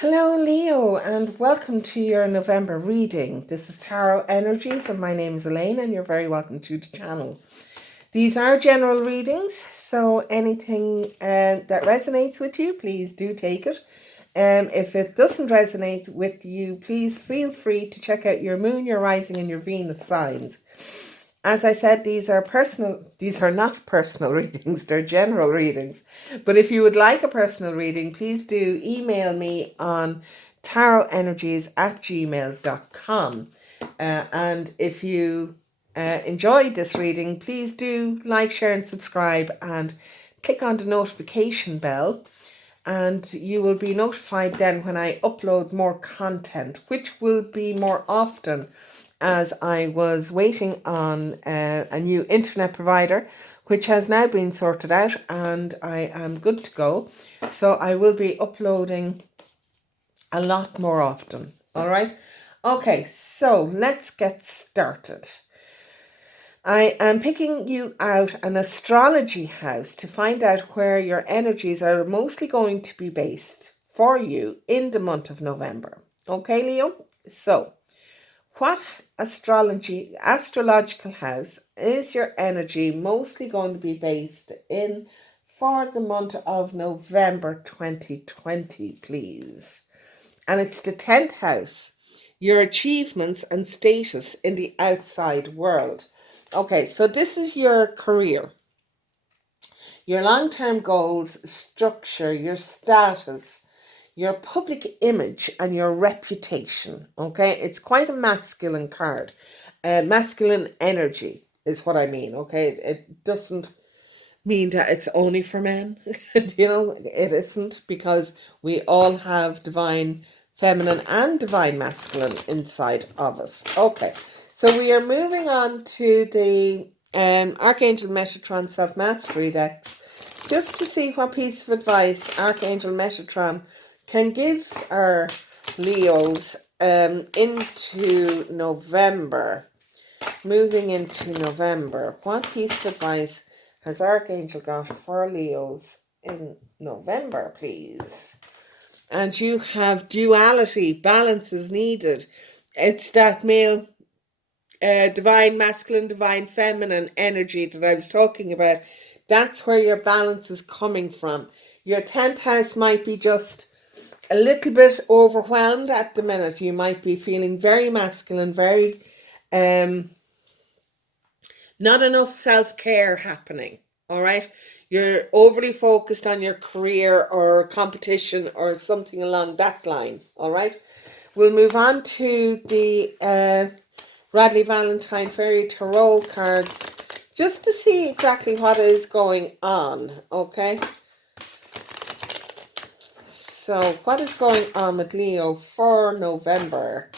Hello, Leo, and welcome to your November reading. This is Tarot Energies, and my name is Elaine, and you're very welcome to the channel. These are general readings, so anything that resonates with you, please do take it. If it doesn't resonate with you, please feel free to check out your moon, your rising, and your Venus signs. As I said, these are not personal readings, they're general readings. But if you would like a personal reading, please do email me on tarotenergies@gmail.com. And if you enjoyed this reading, please do like, share, and subscribe, and click on the notification bell. And you will be notified then when I upload more content, which will be more often, as I was waiting on a new internet provider, which has now been sorted out, and I am good to go. So I will be uploading a lot more often. All right. Okay, so let's get started. I am picking you out an astrology house to find out where your energies are mostly going to be based for you in the month of November. Okay, Leo? So, what astrological house is your energy mostly going to be based in for the month of November 2020, please? And it's the 10th house, your achievements and status in the outside world. Okay, so this is your career, your long-term goals, structure, your status, your public image, and your reputation. Okay, it's quite a masculine card. Masculine energy is what I mean. Okay, it doesn't mean that it's only for men. It isn't, because we all have divine feminine and divine masculine inside of us. Okay, so we are moving on to the Archangel Metatron Self-Mastery decks, just to see what piece of advice Archangel Metatron can give our Leos into November. Moving into November, what piece of advice has Archangel got for Leos in November, please? And you have duality, balance is needed. It's that male, divine masculine, divine feminine energy that I was talking about. That's where your balance is coming from. Your 10th house might be just a little bit overwhelmed at the minute. You might be feeling very masculine, very not enough self-care happening. All right, you're overly focused on your career or competition or something along that line. All right, we'll move on to the Radley Valentine Fairy Tarot cards, just to see exactly what is going on. Okay, so what is going on with Leo for November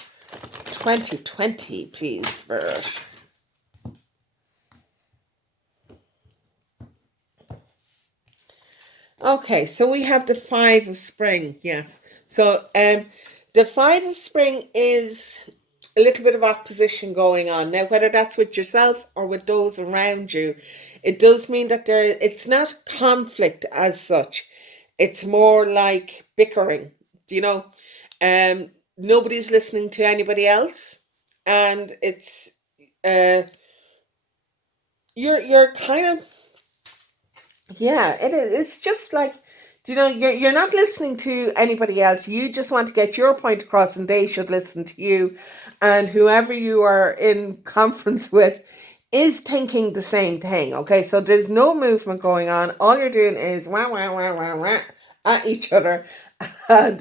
2020, please, Spirit? Okay, so we have the Five of Spring, yes. So the Five of Spring is a little bit of opposition going on. Now, whether that's with yourself or with those around you, it does mean that it's not conflict as such. It's more like bickering, you know. Nobody's listening to anybody else, and it's you're kind of, yeah, it is. It's just like, you're not listening to anybody else. You just want to get your point across, and they should listen to you. And whoever you are in conference with is thinking the same thing. Okay, so there's no movement going on. All you're doing is wah wah wah wah wah at each other, and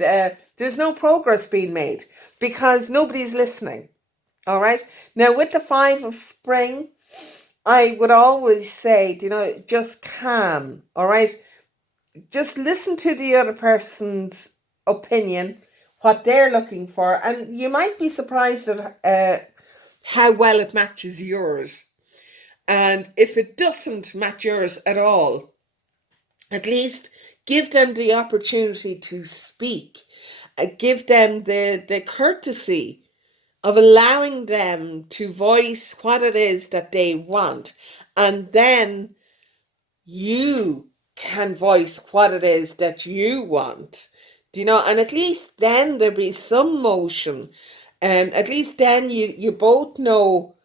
there's no progress being made because nobody's listening. All right. Now with the Five of Spring, I would always say, just calm, all right? Just listen to the other person's opinion, what they're looking for, and you might be surprised at how well it matches yours. And if it doesn't match yours at all, at least give them the opportunity to speak. Give them the courtesy of allowing them to voice what it is that they want. And then you can voice what it is that you want. And at least then there'll be some motion. At least then you both know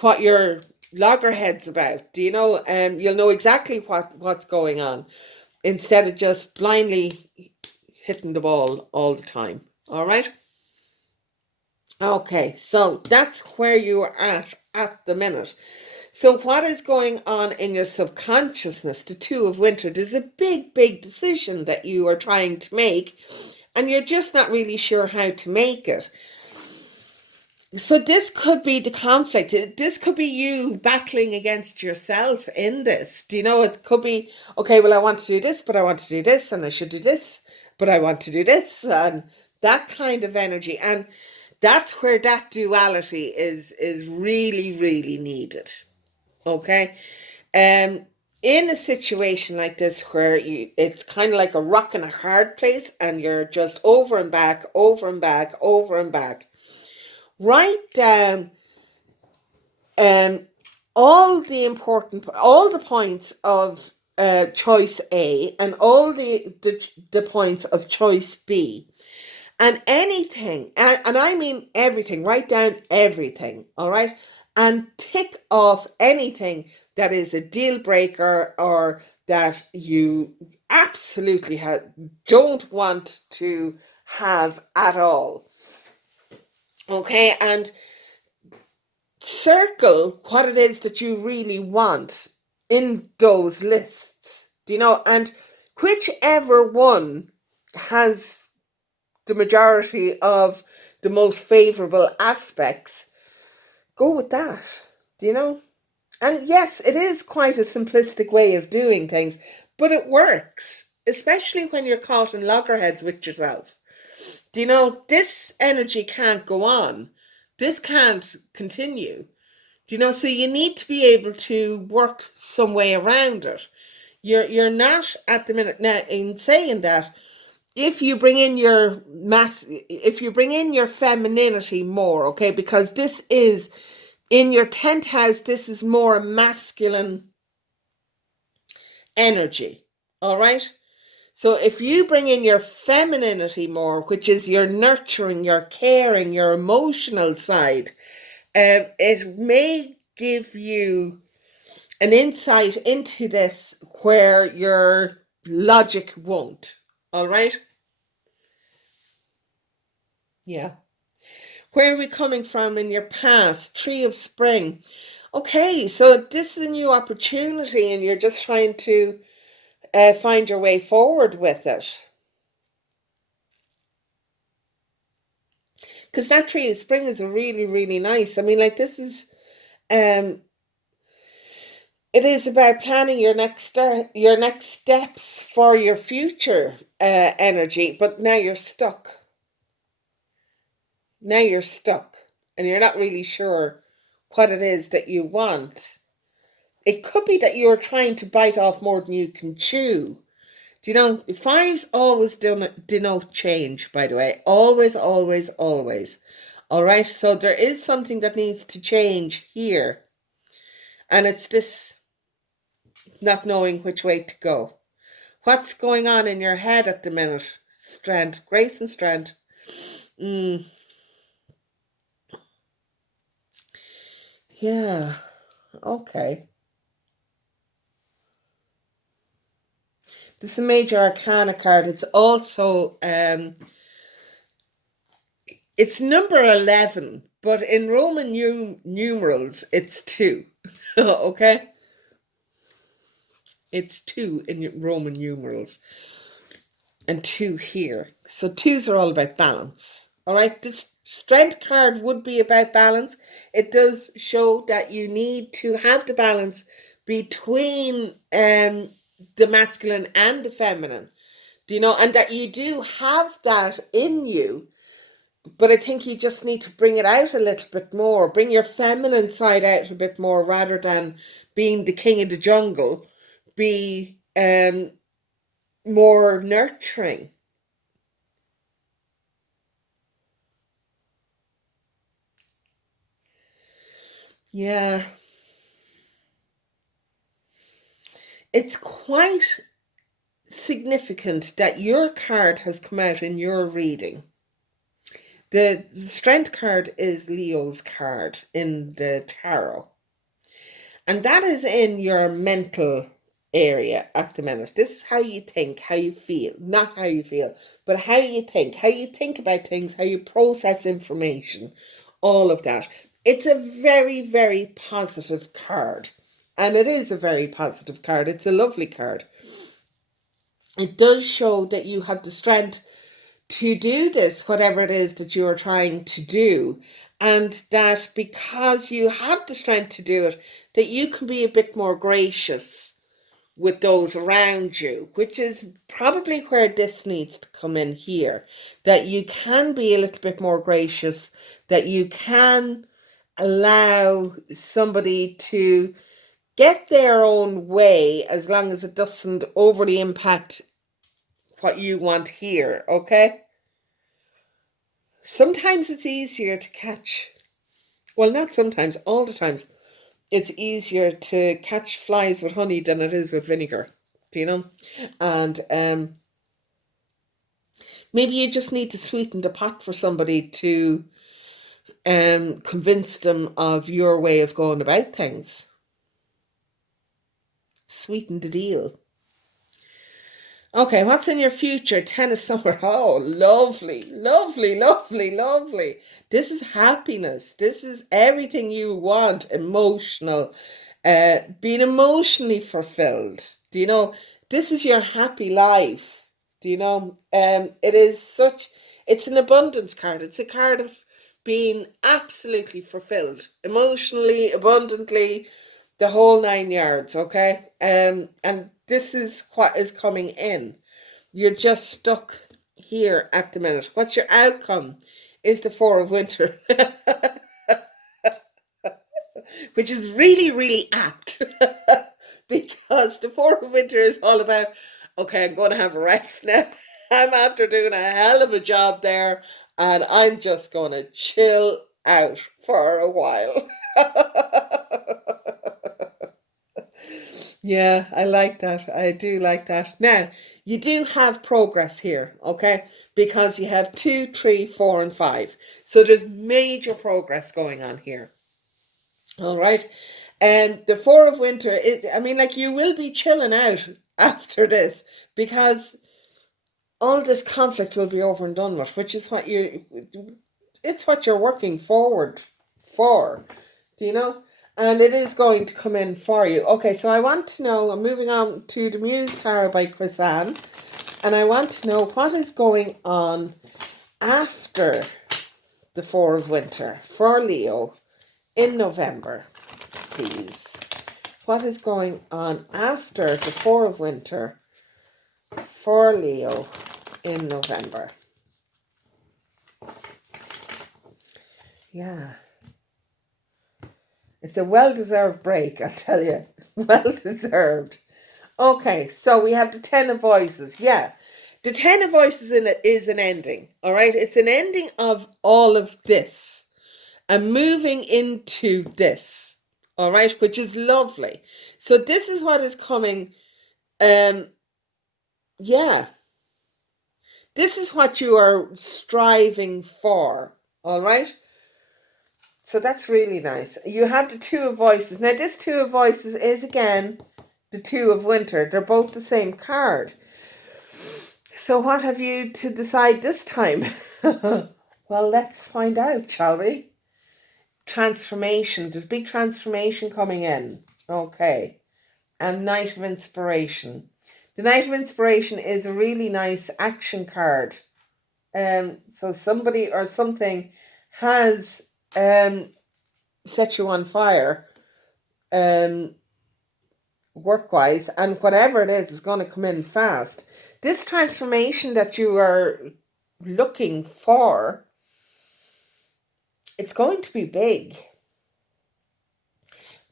what your loggerhead's about. You'll know exactly what's going on instead of just blindly hitting the ball all the time. All right? Okay, so that's where you are at the minute. So what is going on in your subconsciousness, the Two of Winter? There's a big, big decision that you are trying to make, and you're just not really sure how to make it. So this could be the conflict. This could be you battling against yourself in this. It could be, okay, well, I want to do this, but I want to do this, and I should do this, but I want to do this, and that kind of energy. And that's where that duality is really, really needed. Okay? In a situation like this where it's kind of like a rock and a hard place, and you're just over and back, over and back, over and back. Write down all the points of choice A and all the points of choice B. And anything, and I mean everything, write down everything, all right? And tick off anything that is a deal breaker or that you absolutely don't want to have at all. Okay, and circle what it is that you really want in those lists, and whichever one has the majority of the most favorable aspects, go with that, And yes, it is quite a simplistic way of doing things, but it works, especially when you're caught in loggerheads with yourself. This energy can't go on. This can't continue. So you need to be able to work some way around it. You're not at the minute now in saying that. If you bring in your femininity more, okay, because this is in your 10th house, this is more masculine energy, all right? So if you bring in your femininity more, which is your nurturing, your caring, your emotional side, it may give you an insight into this where your logic won't, all right? Yeah. Where are we coming from in your past? Tree of Spring. Okay, so this is a new opportunity and you're just trying to find your way forward with it. Because that Tree of Spring is a really, really nice. I mean, like this is, it is about planning your next steps for your future energy. But now you're stuck. Now you're stuck, and you're not really sure what it is that you want. It could be that you're trying to bite off more than you can chew. Fives always denote change, by the way. Always, always, always. All right, so there is something that needs to change here. And it's this not knowing which way to go. What's going on in your head at the minute? Strength, grace and strength. Yeah, okay. This is a major arcana card. It's also it's number 11, but in Roman numerals it's 2. Okay, it's 2 in Roman numerals and 2 here. So 2s are all about balance. All right, this strength card would be about balance. It does show that you need to have the balance between the masculine and the feminine, and that you do have that in you. But I think you just need to bring it out a little bit more. Bring your feminine side out a bit more rather than being the king of the jungle. Be more nurturing. Yeah. It's quite significant that your card has come out in your reading. The Strength card is Leo's card in the tarot. And that is in your mental area at the minute. This is how you think, how you feel. Not how you feel, but how you think about things, how you process information, all of that. It's a very, very positive card. And it is a very positive card. It's a lovely card. It does show that you have the strength to do this, whatever it is that you're trying to do. And that because you have the strength to do it, that you can be a bit more gracious with those around you, which is probably where this needs to come in here. That you can be a little bit more gracious, that you can allow somebody to get their own way as long as it doesn't overly impact what you want here, okay? Sometimes it's easier to catch, well, not sometimes, all the times, it's easier to catch flies with honey than it is with vinegar, do you know? And maybe you just need to sweeten the pot for somebody to convince them of your way of going about things. Sweeten the deal. Okay, what's in your future? 10 of summer. Oh, lovely, lovely, lovely, lovely. This is happiness. This is everything you want. Emotional. Being emotionally fulfilled. Do you know? This is your happy life. Do you know? It's an abundance card. It's a card of being absolutely fulfilled. Emotionally, abundantly, the whole 9 yards, okay? And this is what is coming in. You're just stuck here at the minute. What's your outcome is the Four of Winter. Which is really, really apt. Because the Four of Winter is all about, okay, I'm going to have a rest now. I'm after doing a hell of a job there, and I'm just going to chill out for a while. Yeah, I like that. I do like that. Now, you do have progress here, okay? Because you have 2, 3, 4, and 5. So there's major progress going on here. All right. And the Four of Winter, you will be chilling out after this because all this conflict will be over and done with, which is it's what you're working forward for. Do you know? And it is going to come in for you. Okay, so I want to know, I'm moving on to the Muse Tarot by Chris Ann, and I want to know what is going on after the Four of Winter for Leo in November, please. What is going on after the Four of Winter for Leo in November? Yeah. It's a well-deserved break, I'll tell you. Well-deserved. Okay, so we have the Ten of Voices. Yeah, the Ten of Voices in it is an ending, all right? It's an ending of all of this and moving into this, all right, which is lovely. So this is what is coming. Yeah. This is what you are striving for, all right? So that's really nice. You have the Two of Voices. Now, this Two of Voices is, again, the Two of Winter. They're both the same card. So what have you to decide this time? Well, let's find out, shall we? Transformation. There's big transformation coming in. Okay. And Knight of Inspiration. The Knight of Inspiration is a really nice action card. So somebody or something has set you on fire work-wise, and whatever it is going to come in fast. This transformation that you are looking for, it's going to be big.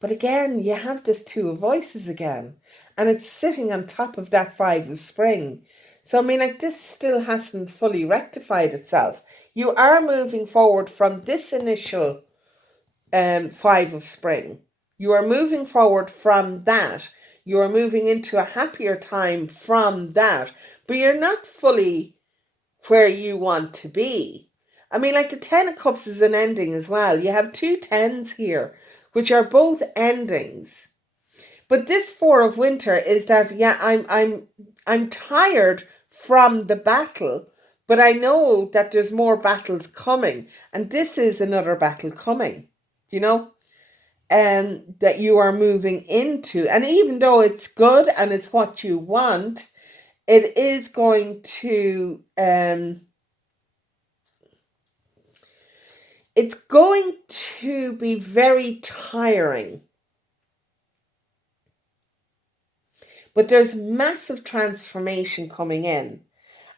But again, you have this Two of Voices again, and it's sitting on top of that Five of Spring. So, this still hasn't fully rectified itself. You are moving forward from this initial Five of Spring. You are moving forward from that You are moving into a happier time from that, but you're not fully where you want to be. I mean, like the Ten of Cups is an ending as well. You have two tens here, which are both endings. But this Four of Winter is that, yeah, I'm tired from the battle, but I know that there's more battles coming, and this is another battle coming, you know, that you are moving into. And even though it's good and it's what you want, it is going to it's going to be very tiring. But there's massive transformation coming in.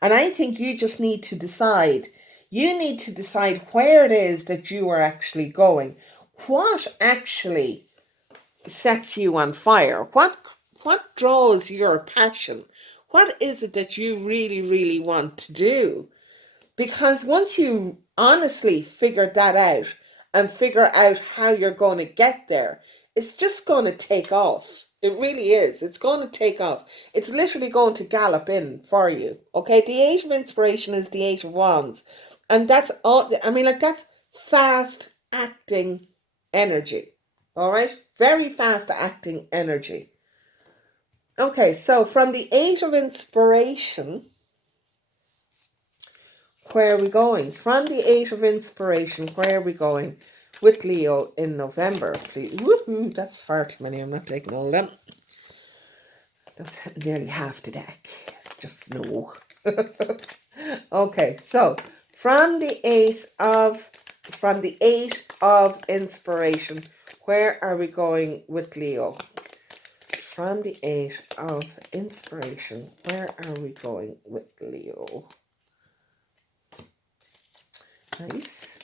And I think you just need to decide. You need to decide where it is that you are actually going. What actually sets you on fire? What draws your passion? What is it that you really, really want to do? Because once you honestly figure that out and figure out how you're going to get there, it's just going to take off. It really is. It's going to take off. It's literally going to gallop in for you. Okay, the Eight of Inspiration is the Eight of Wands. And that's all, I mean, like, that's fast acting energy. All right, very fast acting energy. Okay, so from the Eight of Inspiration, where are we going? From the Eight of Inspiration, where are we going with Leo in November, please? Woohoo, that's far too many. I'm not taking all of them. That's nearly half the deck. Just no. Okay, so from the Eight of Inspiration, where are we going with Leo? From the Eight of Inspiration, where are we going with Leo? Nice.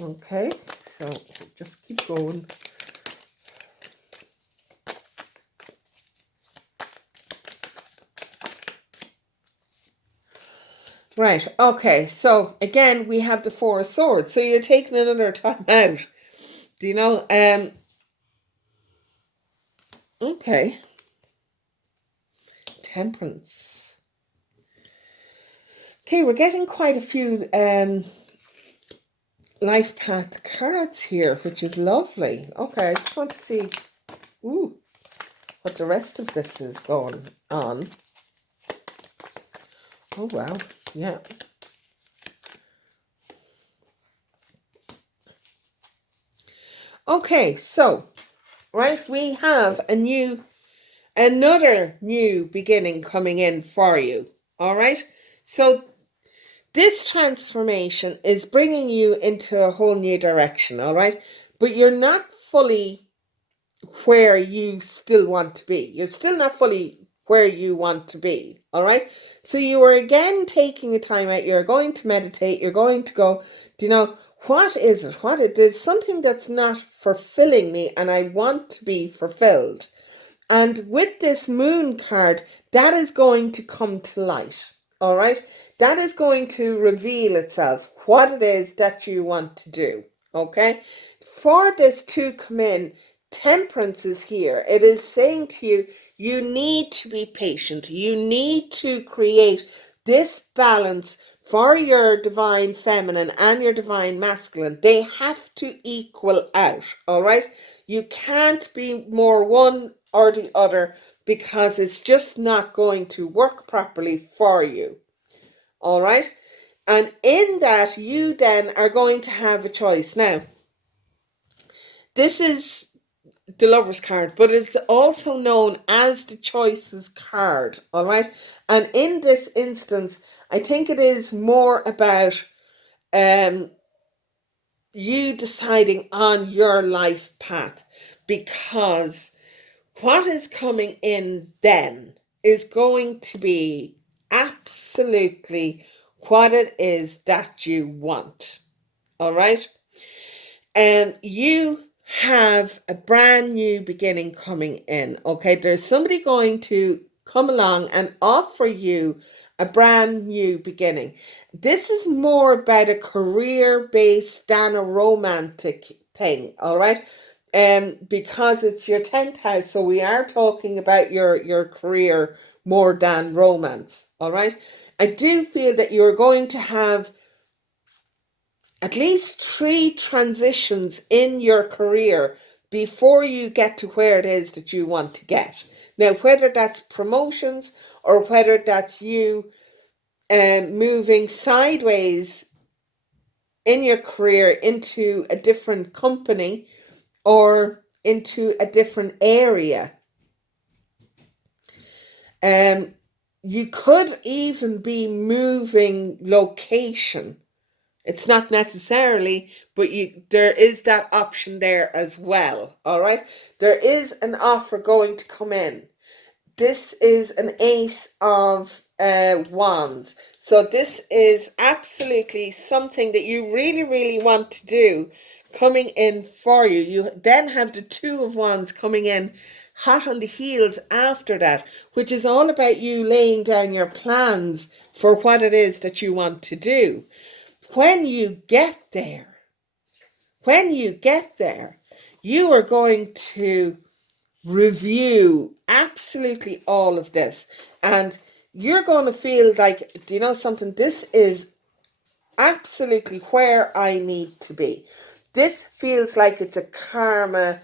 Okay, so just keep going. Right, okay, so again we have the Four of Swords. So you're taking another time out. Do you know? Okay. Temperance. Okay, we're getting quite a few life path cards here, which is lovely. Okay, I just want to see what the rest of this is going on. Oh, wow. Yeah. Okay, so, right, we have another new beginning coming in for you. All right. So this transformation is bringing you into a whole new direction. All right. But you're not fully where you still want to be. You're still not fully where you want to be. All right. So you are again taking a time out. You're going to meditate. You're going to go, do you know, what is it? What it is something that's not fulfilling me and I want to be fulfilled. And with this moon card, that is going to come to light. All right. That is going to reveal itself, what it is that you want to do. Okay. For this to come in, Temperance is here. It is saying to you, you need to be patient. You need to create this balance for your divine feminine and your divine masculine. They have to equal out. All right. You can't be more one or the other because it's just not going to work properly for you. All right. And in that, you then are going to have a choice. Now, this is the Lover's card, but it's also known as the Choices card. All right. And in this instance, I think it is more about you deciding on your life path, because what is coming in then is going to be absolutely what it is that you want. All right. And you have a brand new beginning coming in. Okay. There's somebody going to come along and offer you a brand new beginning. This is more about a career based than a romantic thing. All right. because it's your 10th house. So we are talking about your career more than romance. All right. I do feel that you're going to have at least 3 transitions in your career before you get to where it is that you want to get. Now, whether that's promotions or whether that's you moving sideways in your career into a different company or into a different area. You could even be moving location. It's not necessarily, but there is that option there as well. All right. There is an offer going to come in. This is an ace of wands. So this is absolutely something that you really, really want to do coming in for you. You then have the two of wands coming in hot on the heels after that, which is all about you laying down your plans for what it is that you want to do. When you get there, you are going to review absolutely all of this, and you're going to feel like, do you know something? This is absolutely where I need to be. This feels like it's a karma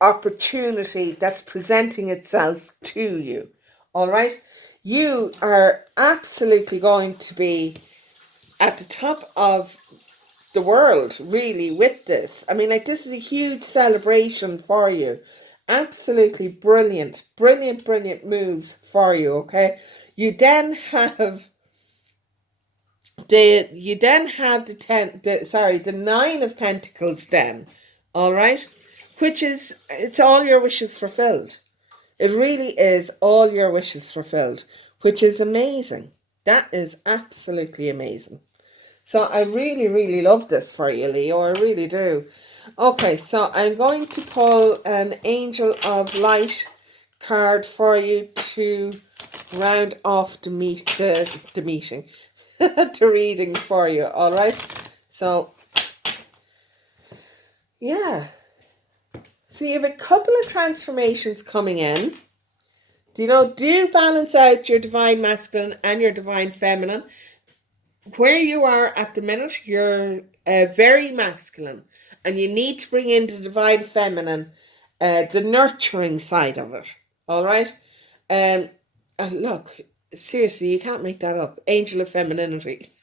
opportunity that's presenting itself to you. All right. You are absolutely going to be at the top of the world, really, with this. I mean, like, this is a huge celebration for you. Absolutely brilliant, brilliant, brilliant moves for you. Okay. You then have the 9 of Pentacles then. All right. Which is, it's all your wishes fulfilled. It really is all your wishes fulfilled, which is amazing. That is absolutely amazing. So I really, really love this for you, Leo. I really do. Okay, so I'm going to pull an Angel of Light card for you to round off the meeting, the reading for you. All right. So yeah. So you have a couple of transformations coming in. Do balance out your divine masculine and your divine feminine. Where you are at the minute, you're very masculine, and you need to bring in the divine feminine, the nurturing side of it. All right. Look, seriously, you can't make that up. Angel of femininity.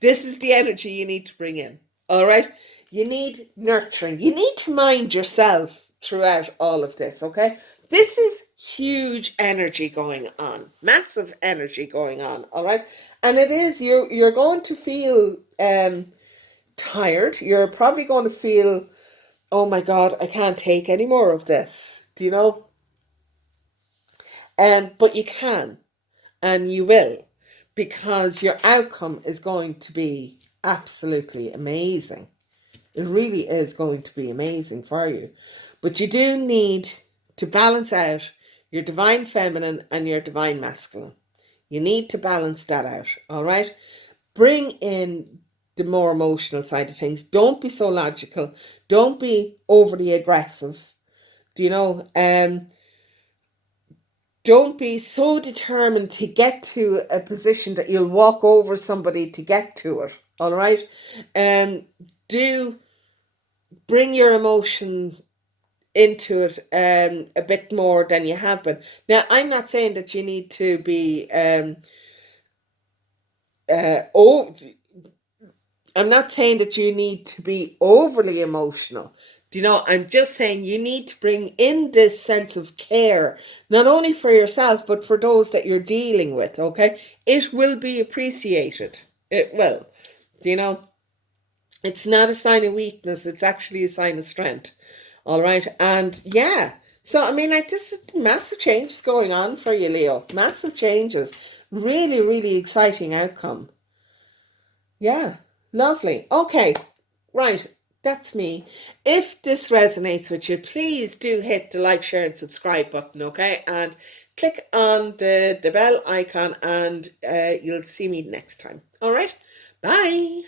This is the energy you need to bring in. All right. You need nurturing. You need to mind yourself throughout all of this. Okay. This is huge energy going on, massive energy going on. All right. And it is, you're going to feel tired. You're probably going to feel, oh my God, I can't take any more of this. Do you know? But you can, and you will, because your outcome is going to be absolutely amazing. It really is going to be amazing for you. But you do need to balance out your divine feminine and your divine masculine. You need to balance that out, all right? Bring in the more emotional side of things. Don't be so logical. Don't be overly aggressive. Do you know? Don't be so determined to get to a position that you'll walk over somebody to get to it. All right. Do bring your emotion into it a bit more than you have been. Now, I'm not saying that you need to be I'm not saying that you need to be overly emotional. Do you know, I'm just saying you need to bring in this sense of care, not only for yourself, but for those that you're dealing with, okay? It will be appreciated. It will. Do you know, it's not a sign of weakness, it's actually a sign of strength. All right. And yeah, so I mean, like, this is massive changes going on for you, Leo. Massive changes. Really, really exciting outcome. Yeah, lovely. Okay, right, that's me. If this resonates with you, please do hit the like, share, and subscribe button, okay? And click on the bell icon, and you'll see me next time. All right? Bye.